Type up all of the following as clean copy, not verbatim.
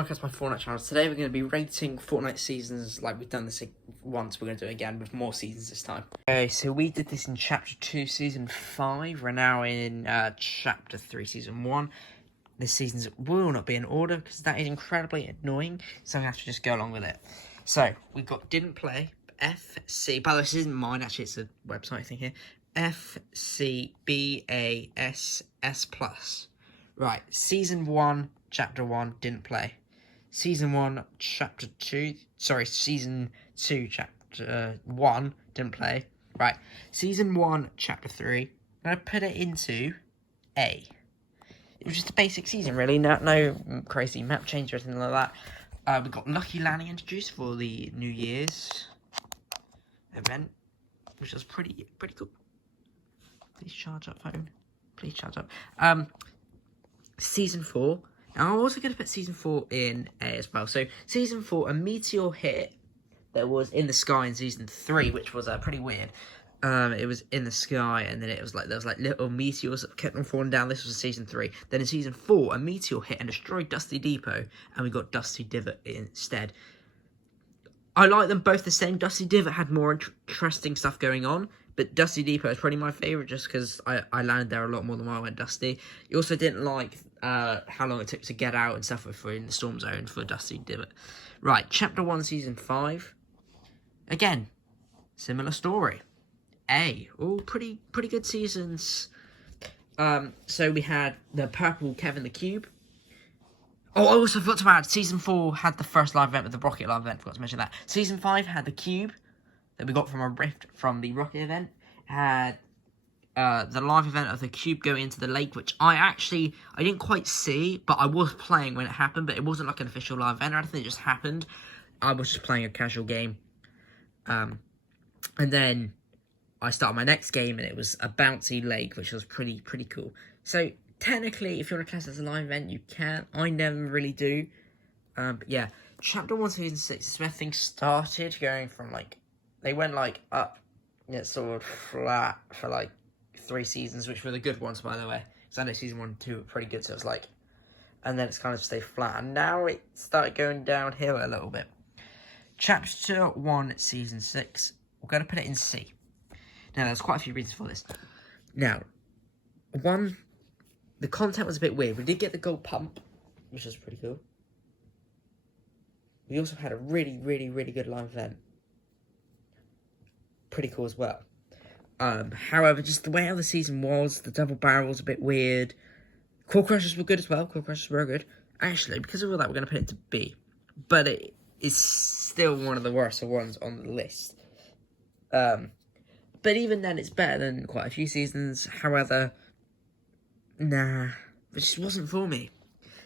welcome to my Fortnite channel. Today we're going to be rating Fortnite seasons like we've done this once. We're going to do it again with more seasons this time. Okay, so we did this in Chapter 2, Season 5. We're now in Chapter 3, Season 1. This season's will not be in order because that is incredibly annoying, so I'm going to have to just go along with it. So, we've got Didn't Play, FC. By the way, this isn't mine, actually, it's a website thing here. FCBASS+. Right, Season 1, Chapter 1, Didn't Play. Season 1, Chapter 2, Season 2, Chapter 1, Didn't Play. Right, Season 1, Chapter 3, I'm going to put it into A. It was just a basic season, really, no crazy map change or anything like that. We got Lucky Lanny introduced for the New Year's event, which was pretty cool. Please charge up, phone. Please charge up. Season 4. Now, I'm also going to put Season 4 in A as well. So, Season 4, a meteor hit that was in the sky in Season 3, which was pretty weird. It was in the sky, and then it was like there was like little meteors that kept on falling down. This was in Season 3. Then in Season 4, a meteor hit and destroyed Dusty Depot, and we got Dusty Divot instead. I like them both the same. Dusty Divot had more interesting stuff going on, but Dusty Depot is probably my favourite just because I landed there a lot more than when I went Dusty. You also didn't like how long it took to get out and stuff if we're in the storm zone for Dusty Divot. Right, Chapter 1, Season 5. Again, similar story. A. All pretty good seasons. So we had the purple Kevin the Cube. Oh, I also forgot to add, Season 4 had the first live event with the Rocket live event. Forgot to mention that. Season 5 had the Cube that we got from a rift from the Rocket event. Had the live event of the Cube going into the lake, which I didn't quite see, but I was playing when it happened, but it wasn't like an official live event or anything, it just happened. I was just playing a casual game. And then I started my next game, and it was a bouncy lake, which was pretty cool. So, technically, if you want to class it as a live event, you can. I never really do. But yeah, Chapter 1, Season 6 is where things started going from, like, they went, like, up, sort of flat for, like, 3 seasons, which were the good ones, by the way. Because I know Season 1 and 2 were pretty good, so it was like, and then it's kind of stayed flat. And now it started going downhill a little bit. Chapter 1, Season 6, we're going to put it in C. Now, there's quite a few reasons for this. Now, one, the content was a bit weird. We did get the gold pump, which was pretty cool. We also had a really good live event. Pretty cool as well. However, just the way how the season was, the double barrel was a bit weird. Core Crushers were good as well. Core Crushers were good. Actually, because of all that, we're going to put it to B. But it is still one of the worst ones on the list. But even then, it's better than quite a few seasons. However, nah, it just wasn't for me.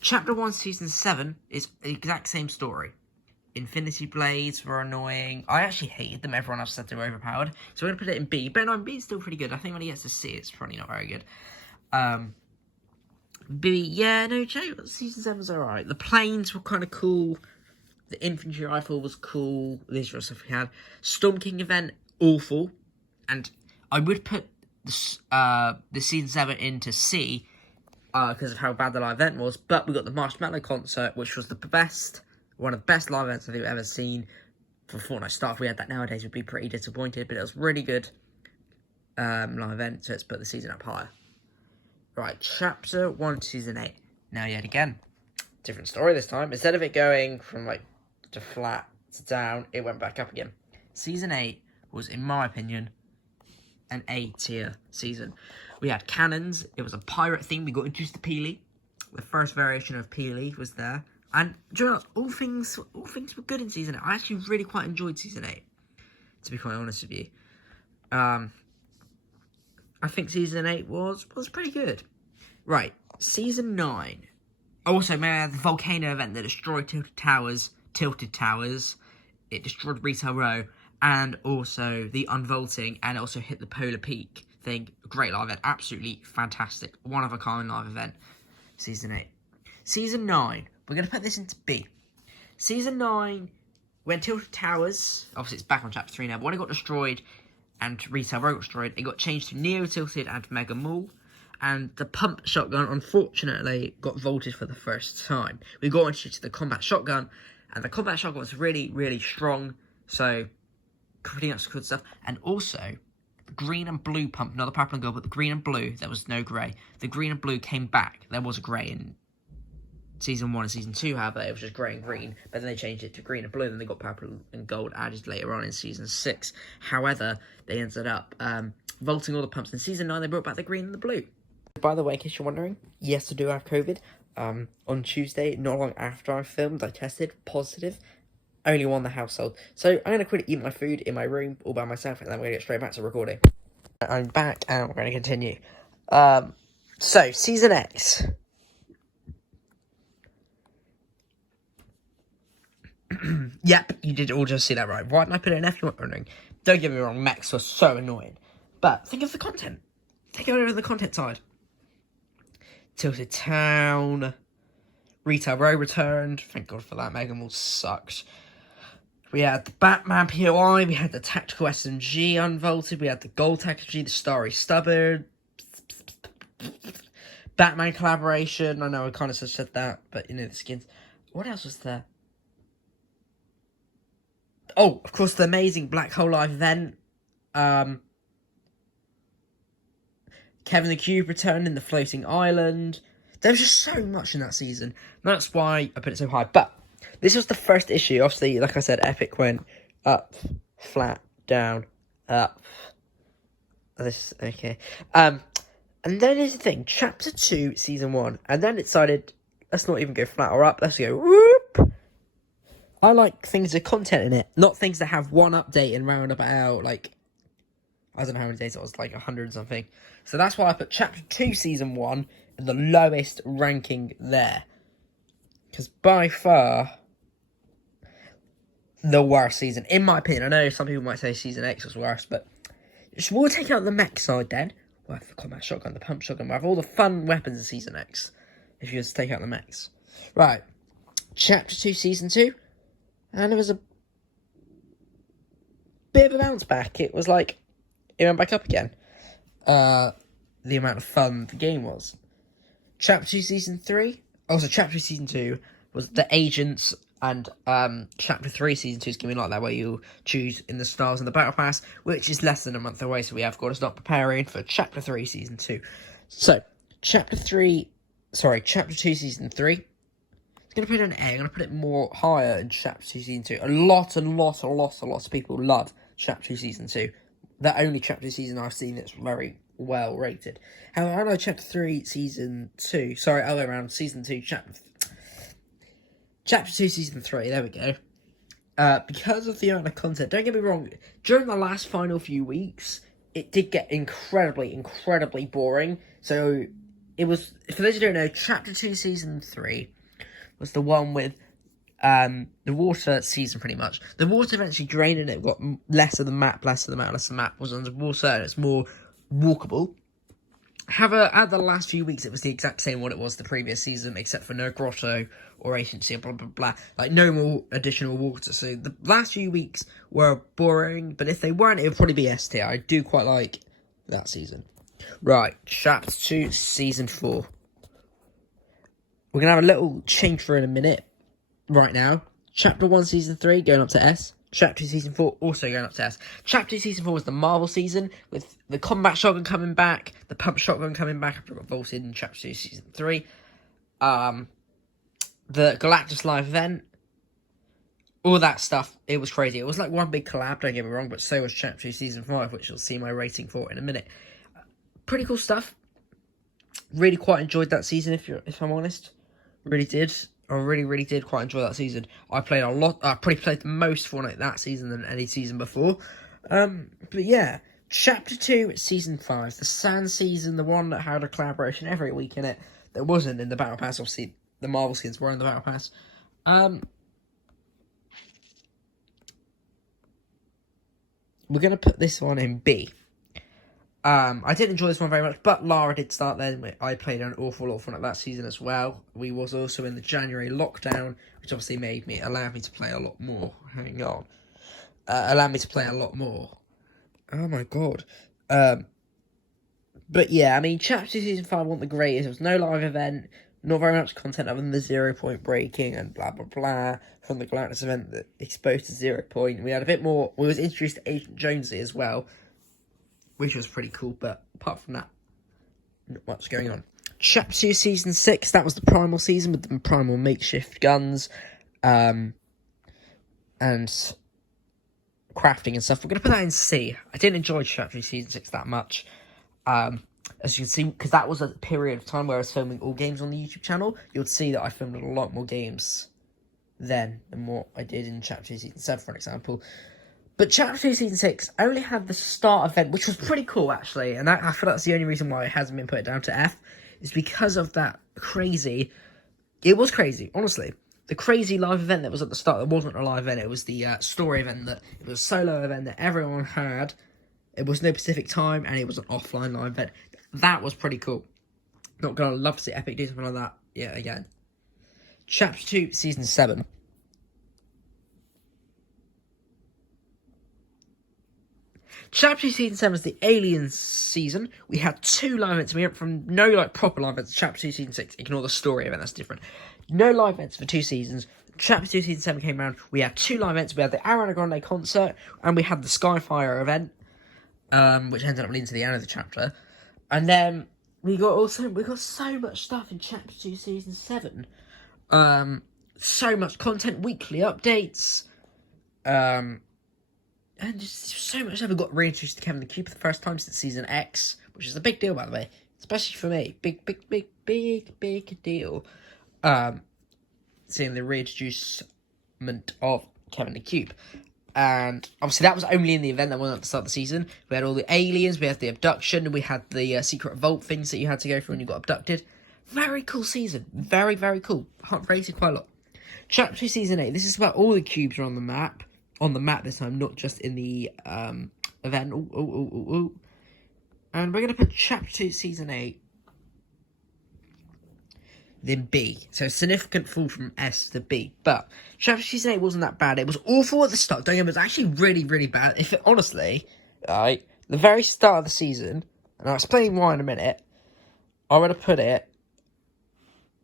Chapter 1, Season 7 is the exact same story. Infinity Blades were annoying. I actually hated them. Everyone else said they were overpowered. So we're going to put it in B. But no, B is still pretty good. I think when he gets to C, it's probably not very good. B, yeah, no, Season 7's alright. The planes were kind of cool. The infantry rifle was cool. These were stuff we had. Storm King event, awful. And I would put the Season 7 into C because of how bad the live event was. But we got the Marshmallow Concert, which was one of the best live events I think I've ever seen for Fortnite stuff. If we had that nowadays, we'd be pretty disappointed. But it was really good live event, so let's put the season up higher. Right, Chapter 1, Season 8. Now, yet again, different story this time. Instead of it going from, like, to flat to down, it went back up again. Season 8 was, in my opinion, an A-tier season. We had cannons. It was a pirate theme. We got introduced to Peely. The first variation of Peely was there. And, do you know what? All things were good in Season 8. I actually really quite enjoyed Season 8, to be quite honest with you. I think Season 8 was pretty good. Right, Season 9. Also, may I add the volcano event that destroyed Tilted Towers. It destroyed Retail Row. And also the unvaulting, and it also hit the Polar Peak thing. Great live event, absolutely fantastic. One of a kind live event. Season 8. Season 9. We're going to put this into B. Season 9, when Tilted Towers, obviously it's back on Chapter 3 now, but when it got destroyed and Retail Row got destroyed, it got changed to Neo Tilted and Mega Mall. and the pump shotgun, unfortunately, got vaulted for the first time. We got introduced to the combat shotgun, and the combat shotgun was really, really strong, so pretty much good stuff. And also, the green and blue pump, not the purple and gold, but the green and blue, there was no grey. The green and blue came back. There was a grey in Season 1 and Season 2, however, it was just grey and green, but then they changed it to green and blue, and then they got purple and gold added later on in Season 6. However, they ended up vaulting all the pumps. In Season 9, they brought back the green and the blue. By the way, in case you're wondering, yes, I do have COVID. On Tuesday, not long after I filmed, I tested positive. Only one in the household. So I'm going to quickly eat my food in my room all by myself, and then I'm going to get straight back to recording. I'm back, and we're going to continue. So, Season X. Yep, you did all just see that right. Why didn't I put it in F? You're wondering. Don't get me wrong, mechs was so annoying. But think of the content. Think of it over the content side. Tilted Town. Retail Row returned. Thank God for that. Megan Wall sucked. We had the Batman POI. We had the Tactical SMG unvaulted. We had the Gold Tactical, the Starry Stubborn. Batman collaboration. I know I kind of said that, but you know, the skins. What else was there? Oh, of course, the amazing Black Hole Live event. Kevin the Cube returned in the Floating Island. There was just so much in that season. That's why I put it so high. But this was the first issue. Obviously, like I said, Epic went up, flat, down, up. This, okay. And then here's the thing. Chapter 2, Season 1. And then it decided, let's not even go flat or up. Let's go whoop. I like things with content in it, not things that have one update and round about, like, I don't know how many days it was, like 100 and something. So that's why I put Chapter 2, Season 1 in the lowest ranking there. Because by far, the worst season, in my opinion. I know some people might say Season X was worse, but we'll take out the mech side then. We'll have the combat shotgun, the pump shotgun, we'll have all the fun weapons in Season X, if you just take out the mechs. Right, Chapter 2, Season 2. And it was a bit of a bounce back. It was like, it went back up again. The amount of fun the game was. Chapter 2, Season 3. Also, Chapter 2, Season 2 was the agents. And Chapter 3, Season 2 is going to be like that, where you choose in the stars in the Battle Pass, which is less than a month away, so we have got to start preparing for Chapter 3, Season 2. So, Chapter 2, Season 3. I'm going to put it an A. I'm going to put it more higher in Chapter 2, Season 2. A lot of people love Chapter 2, Season 2. The only Chapter 2 season I've seen that's very well rated. However, I know Chapter 3, Season 2. Sorry, other way around. Season 2, Chapter 2, Season 3. There we go. Because of the amount of content, don't get me wrong, during the last final few weeks, it did get incredibly boring. So, it was, for those who don't know, Chapter 2, Season 3 was the one with the water season, pretty much. The water eventually drained and it got less of the map was underwater, and it's more walkable. However, at the last few weeks, it was the exact same what it was the previous season, except for no grotto or agency, blah, blah, blah. Like, no more additional water. So, the last few weeks were boring, but if they weren't, it would probably be S tier. I do quite like that season. Right, Chapter 2, Season 4. We're going to have a little change for in a minute. Right now. Chapter 1, Season 3, going up to S. Chapter 2, Season 4, also going up to S. Chapter 2, Season 4 was the Marvel season, with the combat shotgun coming back, the pump shotgun coming back after it got vaulted in Chapter 2, Season 3. The Galactus Live event. All that stuff, it was crazy. It was like one big collab, don't get me wrong, but so was Chapter 2, Season 5, which you'll see my rating for in a minute. Pretty cool stuff. Really quite enjoyed that season, if I'm honest. Really did. I really did quite enjoy that season. I played a lot. I probably played the most Fortnite that season than any season before. But yeah, Chapter 2, Season 5, the Sand season, the one that had a collaboration every week in it. That wasn't in the Battle Pass. Obviously, the Marvel skins were in the Battle Pass. We're gonna put this one in B. I did enjoy this one very much, but Lara did start then. I played an awful lot of fun at that season as well. We was also in the January lockdown, which obviously allowed me to play a lot more. Hang on. Allowed me to play a lot more. Oh my god. But yeah, I mean, Chapter 2 Season 5 wasn't the greatest. There was no live event, not very much content other than the 0 point breaking and blah blah blah from the Galactus event that exposed to 0 point. We had a bit more, we was introduced to Agent Jonesy as well, which was pretty cool, but apart from that, not much going on. Chapter 2 Season 6, that was the Primal season with the Primal makeshift guns, and crafting and stuff. We're going to put that in C. I didn't enjoy Chapter 2 Season 6 that much. As you can see, because that was a period of time where I was filming all games on the YouTube channel, you'll see that I filmed a lot more games then than what I did in Chapter 2 Season 7, for example. But Chapter 2 Season 6 only had the start event, which was pretty cool, actually, and I feel that's the only reason why it hasn't been put down to F, is because of that crazy... It was crazy, honestly. The crazy live event that was at the start, it wasn't a live event, it was the story event, that it was a solo event that everyone had. It was no Pacific time, and it was an offline live event. That was pretty cool. Not gonna love to see Epic do something like that yet again. Chapter 2, Season 7. Chapter 2 Season 7 was the Aliens season. We had 2 live events. We went from no like proper live events to Chapter 2 Season 6. Ignore the story event, that's different. No live events for 2 seasons. Chapter 2 Season 7 came around. We had 2 live events. We had the Ariana Grande concert, and we had the Skyfire event, which ended up leading to the end of the chapter. And then we got so much stuff in Chapter 2 Season 7. So much content, weekly updates, and just so much stuff. We got reintroduced to Kevin the Cube for the first time since Season X, which is a big deal, by the way, especially for me. Big deal. Seeing the reintroducement of Kevin the Cube. And obviously that was only in the event that wasn't at the start of the season. We had all the aliens, we had the abduction, we had the secret vault things that you had to go through when you got abducted. Very cool season. Very, very cool. Rated quite a lot. Chapter 2 Season 8. This is about all the cubes are on the map. On the map this time, not just in the event. And we're going to put Chapter 2 Season 8 then B. So significant fall from S to B. But Chapter 2 Season 8 wasn't that bad. It was awful at the start. Don't get me, it was actually really, really bad. If it, honestly, right, the very start of the season, and I'll explain why in a minute, I would have put it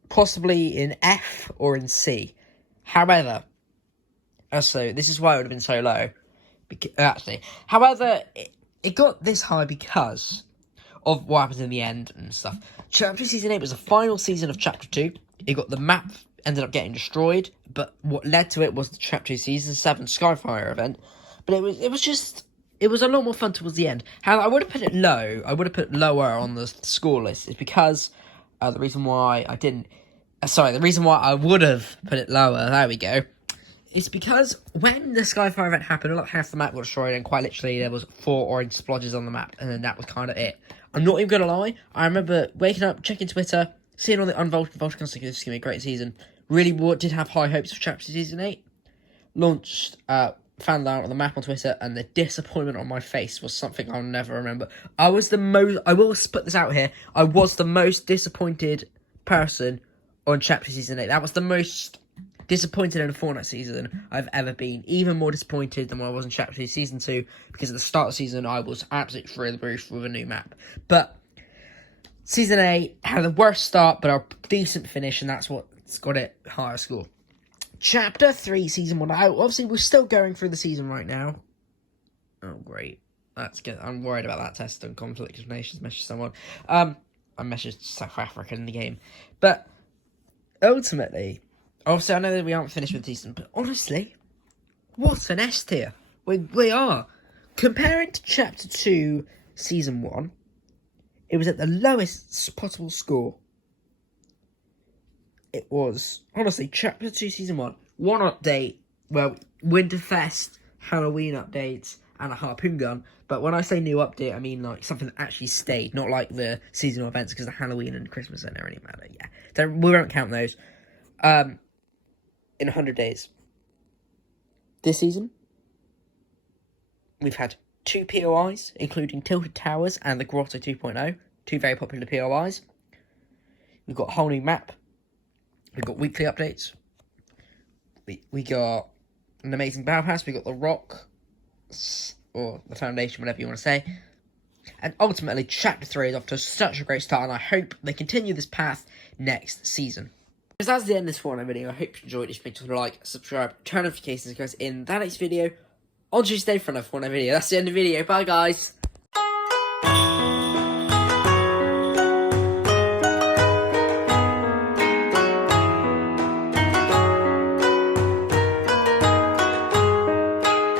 possibly in F or in C. However, so this is why it would have been so low. However, it got this high because of what happens in the end and stuff. Chapter Season 8 was the final season of Chapter 2. It got the map, ended up getting destroyed, but what led to it was the Chapter 2 Season 7 Skyfire event. But it was a lot more fun towards the end. However, I would have put it low. I would have put lower on the score list. It's because the reason why I would have put it lower, there we go, it's because when the Skyfire event happened, like half the map got destroyed, and quite literally there was 4 orange splodges on the map, and then that was kind of it. I'm not even going to lie, I remember waking up, checking Twitter, seeing all the unvaulted Volticons, thinking this is going to be a great season. Really did have high hopes for Chapter Season 8. Launched, found out on the map on Twitter, and the disappointment on my face was something I'll never remember. I will put this out here, I was the most disappointed person on Chapter Season 8. That was the most disappointed in a Fortnite season I've ever been. Even more disappointed than when I was in Chapter 2 Season 2, because at the start of the season I was absolutely through the roof with a new map. But Season 8 had the worst start, but a decent finish, and that's what's got it higher score. Chapter 3 Season 1. Obviously, we're still going through the season right now. Oh, great. That's good. I'm worried about that test on Conflict of Nations. Messaged someone. I messaged South Africa in the game. But ultimately, obviously, I know that we aren't finished with the season, but honestly, what an S tier. We are. Comparing to Chapter 2 Season 1, it was at the lowest possible score. It was, honestly, Chapter 2 Season 1, one update, well, Winterfest, Halloween updates, and a harpoon gun. But when I say new update, I mean like something that actually stayed, not like the seasonal events, because the Halloween and Christmas don't really matter. Yeah, we won't count those. In 100 days. This season, we've had 2 POIs, including Tilted Towers and the Grotto 2.0, 2 very popular POIs. We've got a whole new map. We've got weekly updates. We got an amazing battle pass. We got the Rock, or the Foundation, whatever you want to say. And ultimately, Chapter 3 is off to such a great start, and I hope they continue this path next season. Because that's the end of this Fortnite video. I hope you enjoyed it. If you make sure to like, subscribe, turn notifications, because in that next video, on Tuesday for another Fortnite video. That's the end of the video. Bye, guys.